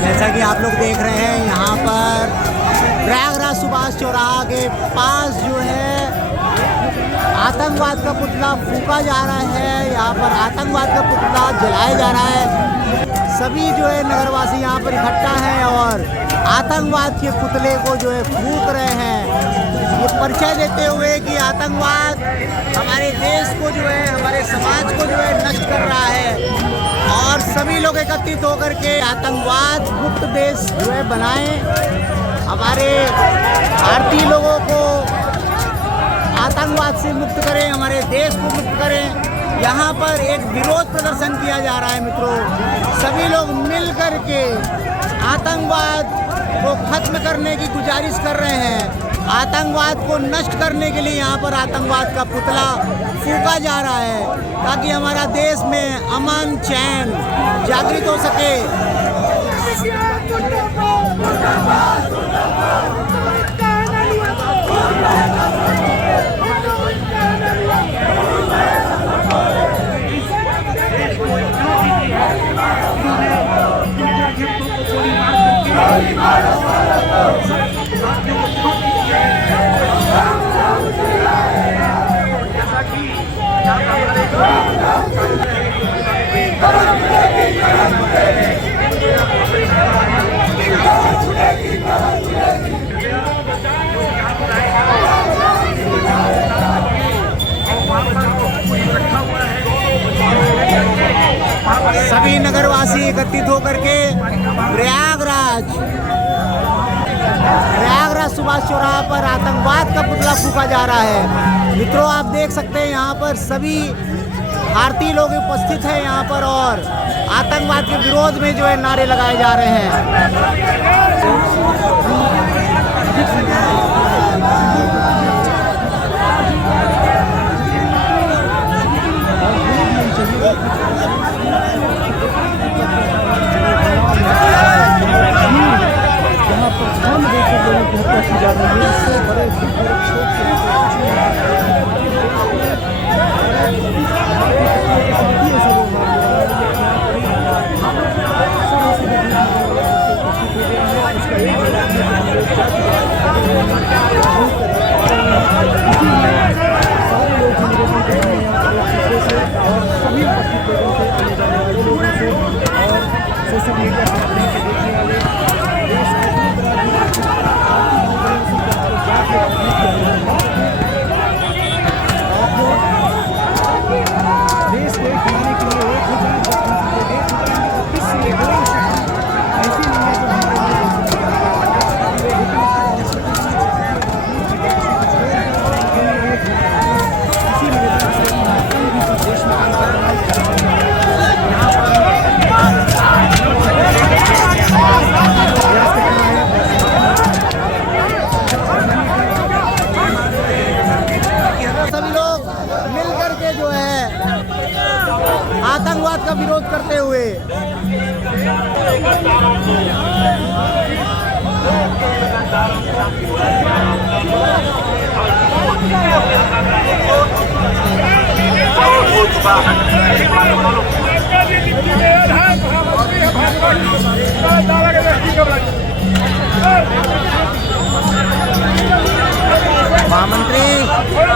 जैसा कि आप लोग देख रहे हैं यहाँ पर प्रयागराज सुभाष चौराहा के पास जो है आतंकवाद का पुतला फूंका जा रहा है। यहाँ पर आतंकवाद का पुतला जलाया जा रहा है। सभी जो है नगरवासी यहाँ पर इकट्ठा हैं और आतंकवाद के पुतले को जो है फूंक रहे हैं, ये परिचय देते हुए कि आतंकवाद हमारे देश को जो है, हमारे समाज को जो है नष्ट कर रहा है। और सभी लोग एकत्रित होकर के आतंकवाद मुक्त देश जो है बनाएं, हमारे भारतीय लोगों को आतंकवाद से मुक्त करें, हमारे देश को मुक्त करें। यहाँ पर एक विरोध प्रदर्शन किया जा रहा है मित्रों। सभी लोग मिल कर के आतंकवाद को खत्म करने की गुजारिश कर रहे हैं। आतंकवाद को नष्ट करने के लिए यहाँ पर आतंकवाद का पुतला फूंका जा रहा है ताकि हमारा देश में अमन चैन जागृत हो सके। सभी नगरवासी एकत्रित होकर के प्रयागराज सुभाष चौराहा पर आतंकवाद का पुतला फूंका जा रहा है। मित्रों आप देख सकते हैं यहाँ पर सभी भारतीय लोग उपस्थित हैं यहाँ पर और आतंकवाद के विरोध में जो है नारे लगाए जा रहे हैं। आतंकवाद का विरोध करते हुए महामंत्री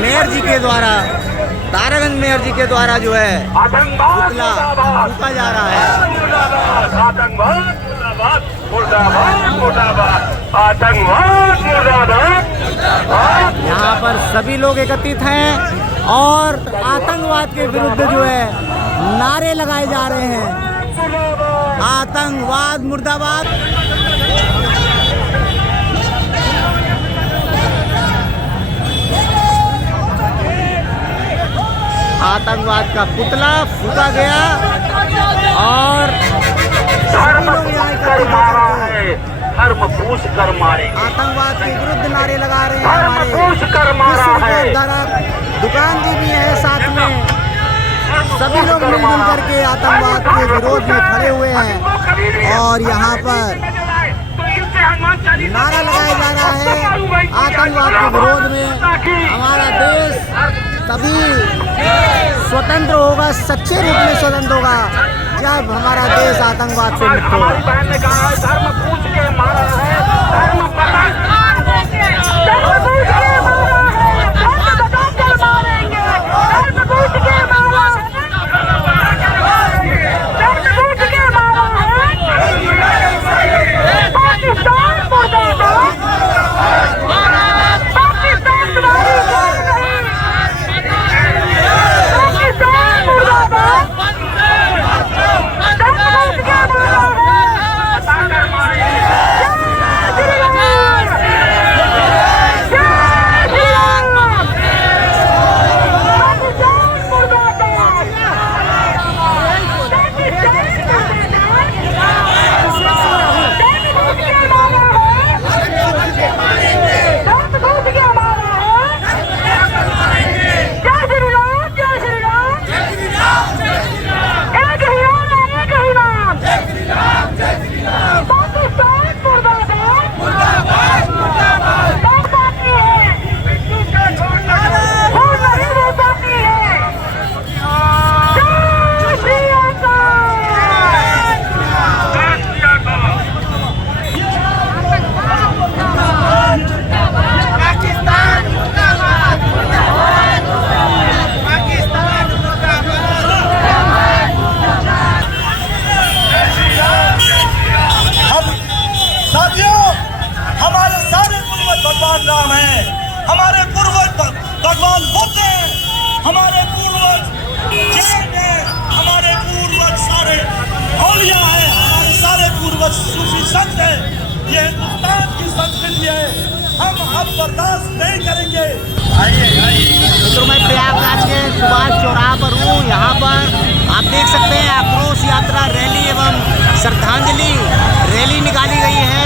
मेयर जी के द्वारा, तारागंज मेयर जी के द्वारा जो है पुतला फूंका जा रहा है। आतंकवाद मुर्दाबाद, मुर्दाबाद, मुर्दाबाद, आतंकवाद मुर्दाबाद। यहाँ पर सभी लोग एकत्रित हैं और आतंकवाद के विरुद्ध जो है नारे लगाए जा रहे हैं। आतंकवाद मुर्दाबाद। आतंकवाद का पुतला फूंका गया और धर्म पूछ कर मारे, आतंकवाद के विरुद्ध नारे लगा रहे हैं। धर्म पूछ कर मारा है। दुकान की भी है साथ में सभी लोग मिलजुल करके आतंकवाद के विरोध में खड़े हुए हैं और यहाँ पर नारा लगाया जा रहा है आतंकवाद के विरोध में। हमारा देश तभी स्वतंत्र होगा, सच्चे रूप में स्वतंत्र होगा, जब हमारा देश आतंकवाद से मुक्त होगा। हमारी बहन ने कहा है धर्म पूछ के मारा है, धर्म बता राम है, हमारे पूर्वज भगवान बुद्ध हैं, हमारे पूर्वज जैन हैं, हमारे पूर्वज सारे औलिया हैं, हमारे सारे पूर्वज सूफी संत हैं। ये हिंदुस्तान की संस्कृति है, हम अब बर्दाश्त नहीं करेंगे। मित्रों, मैं प्रयागराज के सुभाष चौराहा पर हूँ। यहाँ पर आप देख सकते हैं आक्रोश यात्रा रैली एवं श्रद्धांजलि रैली निकाली गई है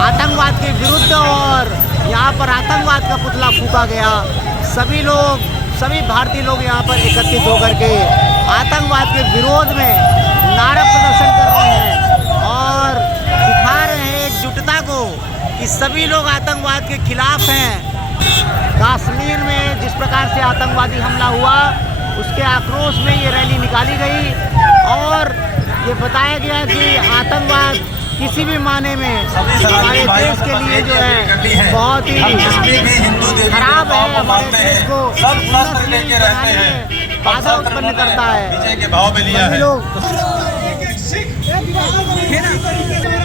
आतंकवाद के विरुद्ध, और यहाँ पर आतंकवाद का पुतला फूंका गया। सभी भारतीय लोग यहाँ पर एकत्रित होकर के आतंकवाद के विरोध में नारा प्रदर्शन कर रहे हैं और दिखा रहे हैं एकजुटता को कि सभी लोग आतंकवाद के खिलाफ हैं। कश्मीर में जिस प्रकार से आतंकवादी हमला हुआ, उसके आक्रोश में ये रैली निकाली गई और ये बताया गया कि आतंकवाद किसी भी माने में हमारे देश के लिए जो है बहुत ही खराब है, हमारे देश को बाधा उत्पन्न करता है। के भाव में लिया है।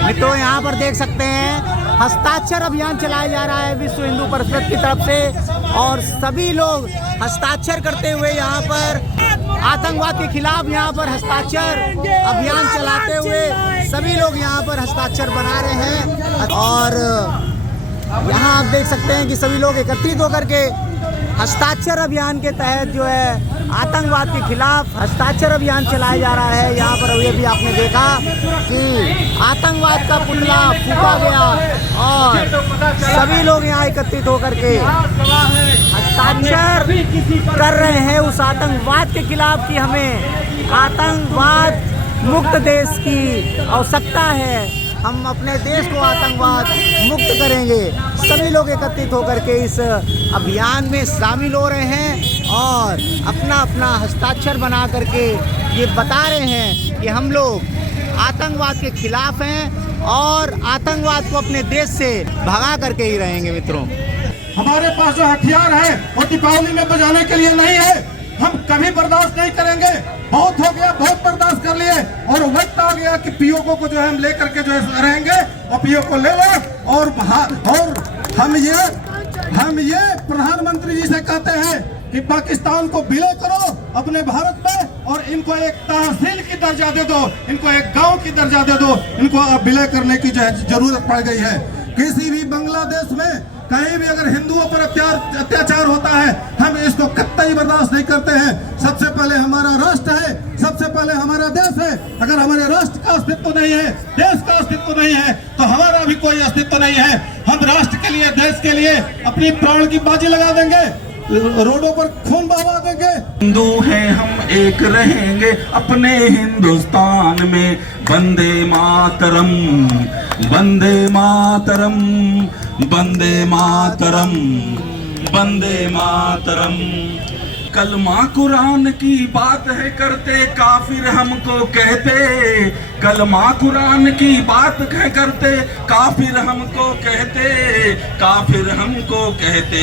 मित्रों, यहाँ पर देख सकते हैं हस्ताक्षर अभियान चलाया जा रहा है विश्व हिंदू परिषद की तरफ से और सभी लोग हस्ताक्षर करते हुए यहाँ पर आतंकवाद के खिलाफ यहाँ पर हस्ताक्षर अभियान चलाते हुए सभी लोग यहाँ पर हस्ताक्षर बना रहे हैं और यहाँ आप देख सकते हैं कि सभी लोग एकत्रित होकर के हस्ताक्षर अभियान के तहत जो है आतंकवाद के खिलाफ हस्ताक्षर अभियान चलाया जा रहा है। यहाँ पर अभी आपने देखा कि आतंकवाद का पुतला फूंका गया और सभी लोग यहाँ एकत्रित होकर के हस्ताक्षर कर रहे हैं उस आतंकवाद के खिलाफ कि हमें आतंकवाद मुक्त देश की आवश्यकता है, हम अपने देश को आतंकवाद मुक्त करेंगे। सभी लोग एकत्रित होकर के इस अभियान में शामिल हो रहे हैं और अपना अपना हस्ताक्षर बना करके ये बता रहे हैं कि हम लोग आतंकवाद के खिलाफ हैं और आतंकवाद को अपने देश से भगा करके ही रहेंगे। मित्रों, हमारे पास जो हथियार है वो दीपावली में बजाने के लिए नहीं है, हम कभी बर्दाश्त नहीं करेंगे। बहुत हो गया, बहुत बर्दाश्त कर लिए और वक्त आ गया कि पीओके को जो है हम लेकर के जो है रहेंगे और पीओके को ले लो और हम ये प्रधानमंत्री जी से कहते हैं कि पाकिस्तान को विलय करो अपने भारत में और इनको एक तहसील की दर्जा दे दो, इनको एक गांव की दर्जा दे दो, इनको विलय करने की जो है जरूरत पड़ गई है। किसी भी बांग्लादेश में कहीं भी अगर हिंदुओं पर अत्याचार होता है, हम इसको कतई बर्दाश्त नहीं करते हैं। सबसे पहले हमारा राष्ट्र है, सबसे पहले हमारा देश है। अगर हमारे राष्ट्र का अस्तित्व नहीं है, देश का अस्तित्व नहीं है, तो हमारा भी कोई अस्तित्व नहीं है। हम राष्ट्र के लिए, देश के लिए अपनी प्राण की बाजी लगा देंगे। रोडों पर खून बहा देंगे। हिंदू हैं हम एक रहेंगे अपने हिंदुस्तान में। वंदे मातरम, वंदे मातरम, वंदे मातरम, वंदे मातरम। कलमा कुरान की बात है करते काफिर हमको कहते। कलमा कुरान की बात है करते काफिर हमको कहते। काफिर हमको कहते।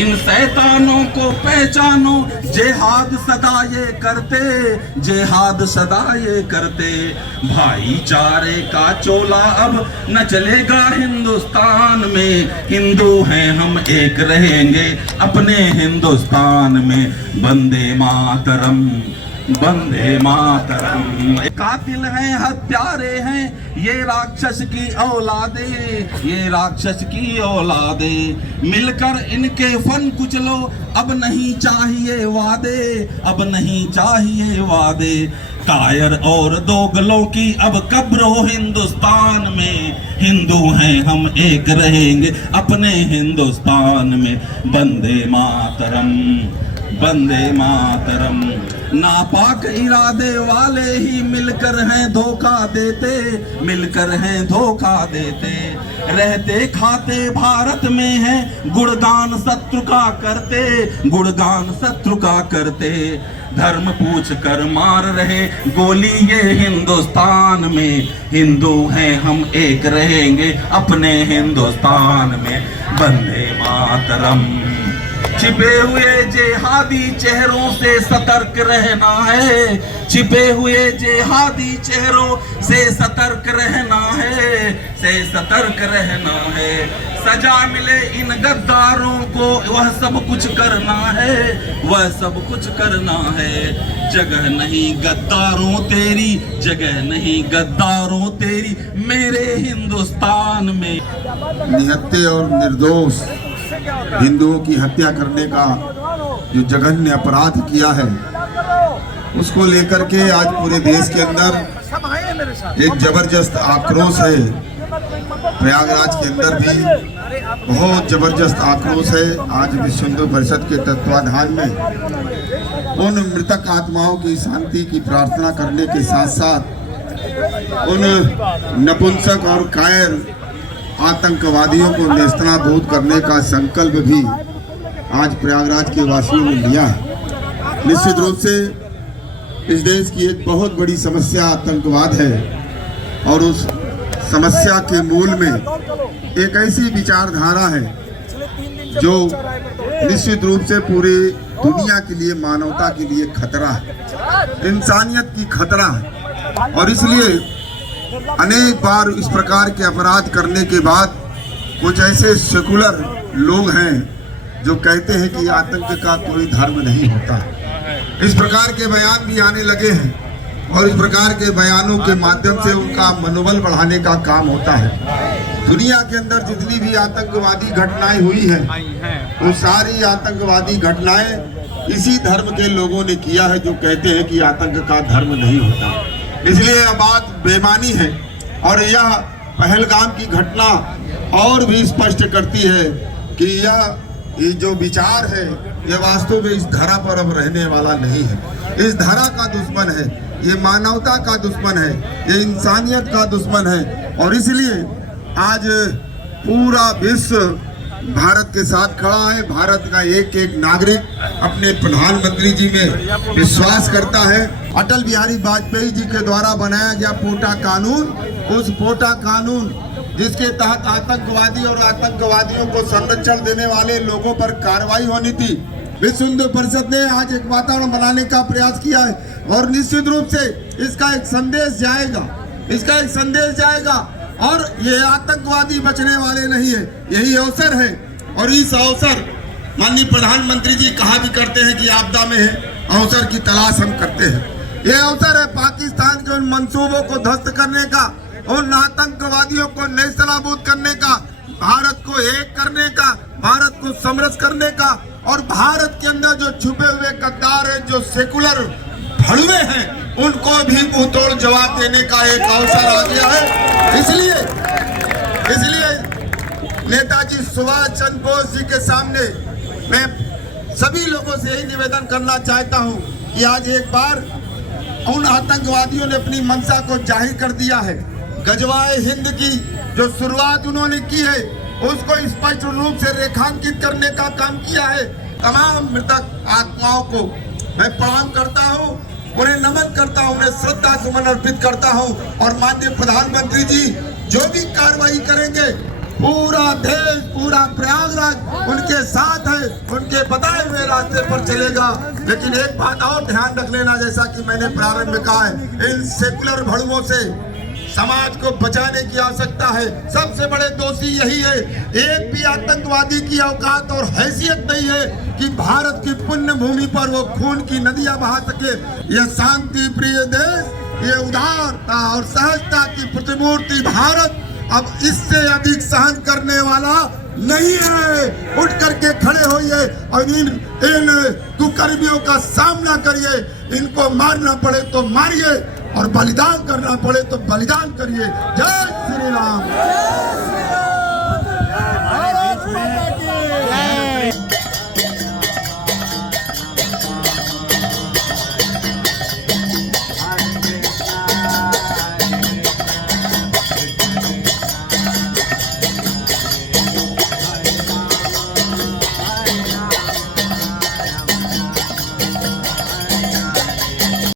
इन शैतानों को पहचानो जिहाद सदा ये करते। जिहाद सदा ये करते। भाईचारे का चोला अब न चलेगा हिंदुस्तान में। हिंदू हैं हम एक रहेंगे अपने हिंदुस्तान में। वंदे मातरम, वंदे मातरम। कातिल हैं हत्यारे हैं ये राक्षस की औलादे। ये राक्षस की औलादे। मिलकर इनके फन कुचलो अब नहीं चाहिए वादे। अब नहीं चाहिए वादे। कायर और दोगलों की अब कब्र हो हिंदुस्तान में। हिंदू हैं हम एक रहेंगे अपने हिंदुस्तान में। वंदे मातरम, वंदे मातरम। नापाक इरादे वाले ही मिलकर हैं धोखा देते। मिलकर हैं धोखा देते। रहते खाते भारत में हैं गुणगान शत्रु का करते। गुणगान शत्रु का करते। धर्म पूछ कर मार रहे गोली ये हिंदुस्तान में। हिंदू हैं हम एक रहेंगे अपने हिंदुस्तान में। वंदे मातरम। छिपे हुए जिहादी चेहरों से सतर्क रहना है। छिपे हुए जिहादी चेहरों से सतर्क रहना है। से सतर्क रहना है। सजा मिले इन गद्दारों को वह सब कुछ करना है। वह सब कुछ करना है। जगह नहीं गद्दारों तेरी, जगह नहीं गद्दारों तेरी मेरे हिंदुस्तान में। निहत्थे और निर्दोष हिंदुओं की हत्या करने का जो जघन्य अपराध किया है उसको लेकर के आज पूरे देश के अंदर एक जबरदस्त आक्रोश है। प्रयागराज के अंदर भी बहुत जबरदस्त आक्रोश है। आज विश्व हिंदू परिषद के तत्वाधान में उन मृतक आत्माओं की शांति की प्रार्थना करने के साथ साथ उन नपुंसक और कायर आतंकवादियों को नेस्तनाबूद करने का संकल्प भी आज प्रयागराज के वासियों ने लिया है। निश्चित रूप से इस देश की एक बहुत बड़ी समस्या आतंकवाद है और उस समस्या के मूल में एक ऐसी विचारधारा है जो निश्चित रूप से पूरी दुनिया के लिए, मानवता के लिए खतरा है, इंसानियत की खतरा है। और इसलिए अनेक बार इस प्रकार के अपराध करने के बाद कुछ ऐसे सेकुलर लोग हैं जो कहते हैं कि आतंक का कोई धर्म नहीं होता। इस प्रकार के बयान भी आने लगे हैं और इस प्रकार के बयानों के माध्यम से उनका मनोबल बढ़ाने का काम होता है। दुनिया के अंदर जितनी भी आतंकवादी घटनाएं हुई हैं वो सारी आतंकवादी घटनाएं इसी धर्म के लोगों ने किया है जो कहते हैं कि आतंक का धर्म नहीं होता। इसलिए यह बात बेमानी है और यह पहलगाम की घटना और भी स्पष्ट करती है कि ये जो विचार है यह वास्तव में इस धरा पर अब रहने वाला नहीं है। इस धरा का दुश्मन है, ये मानवता का दुश्मन है, ये इंसानियत का दुश्मन है। और इसलिए आज पूरा विश्व भारत के साथ खड़ा है। भारत का एक एक नागरिक अपने प्रधानमंत्री जी में विश्वास करता है। अटल बिहारी वाजपेयी जी के द्वारा बनाया गया पोटा कानून, उस पोटा कानून जिसके तहत आतंकवादी और आतंकवादियों को संरक्षण देने वाले लोगों पर कार्रवाई होनी थी, विश्व हिंदू परिषद ने आज एक वातावरण बनाने का प्रयास किया है। और निश्चित रूप से इसका एक संदेश जाएगा, इसका एक संदेश जाएगा। और ये आतंकवादी बचने वाले नहीं है, यही अवसर है। और इस अवसर माननीय प्रधानमंत्री जी कहा भी करते हैं कि आपदा में है, अवसर की तलाश हम करते हैं। ये अवसर है पाकिस्तान के उन मंसूबों को ध्वस्त करने का, उन आतंकवादियों को नेस्तनाबूद करने का, भारत को एक करने का, भारत को समरस करने का। और भारत के अंदर जो छुपे हुए गद्दार हैं, जो सेकुलर भड़वे हैं, उनको भी मुंहतोड़ जवाब देने का एक अवसर आ गया है। इसलिए नेताजी सुभाष चंद्र बोस जी के सामने मैं सभी लोगों से यही निवेदन करना चाहता हूं कि आज एक बार उन आतंकवादियों ने अपनी मंशा को जाहिर कर दिया है। गजवाए हिंद की जो शुरुआत उन्होंने की है उसको स्पष्ट रूप से रेखांकित करने का काम किया है। तमाम मृतक आत्माओं को मैं प्रणाम करता हूं, उन्हें नमन करता हूं, उन्हें श्रद्धा सुमन अर्पित करता हूं। और माननीय प्रधानमंत्री जी जो भी कार्रवाई करेंगे पूरा देश, पूरा प्रयागराज उनके साथ है, उनके बताए हुए रास्ते पर चलेगा। लेकिन एक बात और ध्यान रख लेना, जैसा कि मैंने प्रारंभ में कहा है, इन सेकुलर भड़ुओं से समाज को बचाने की आवश्यकता है। सबसे बड़े दोषी यही है। एक भी आतंकवादी की औकात और हैसियत नहीं है कि भारत की पुण्य भूमि पर वो खून की नदियां बहा सके। यह शांति प्रिय देश, ये उदारता और सहजता की प्रतिमूर्ति भारत अब इससे अधिक सहन करने वाला नहीं है। उठ करके खड़े होइए और इन कुकर्मियों का सामना करिए। इनको मारना पड़े तो मारिए और बलिदान करना पड़े तो बलिदान करिए। जय श्री राम।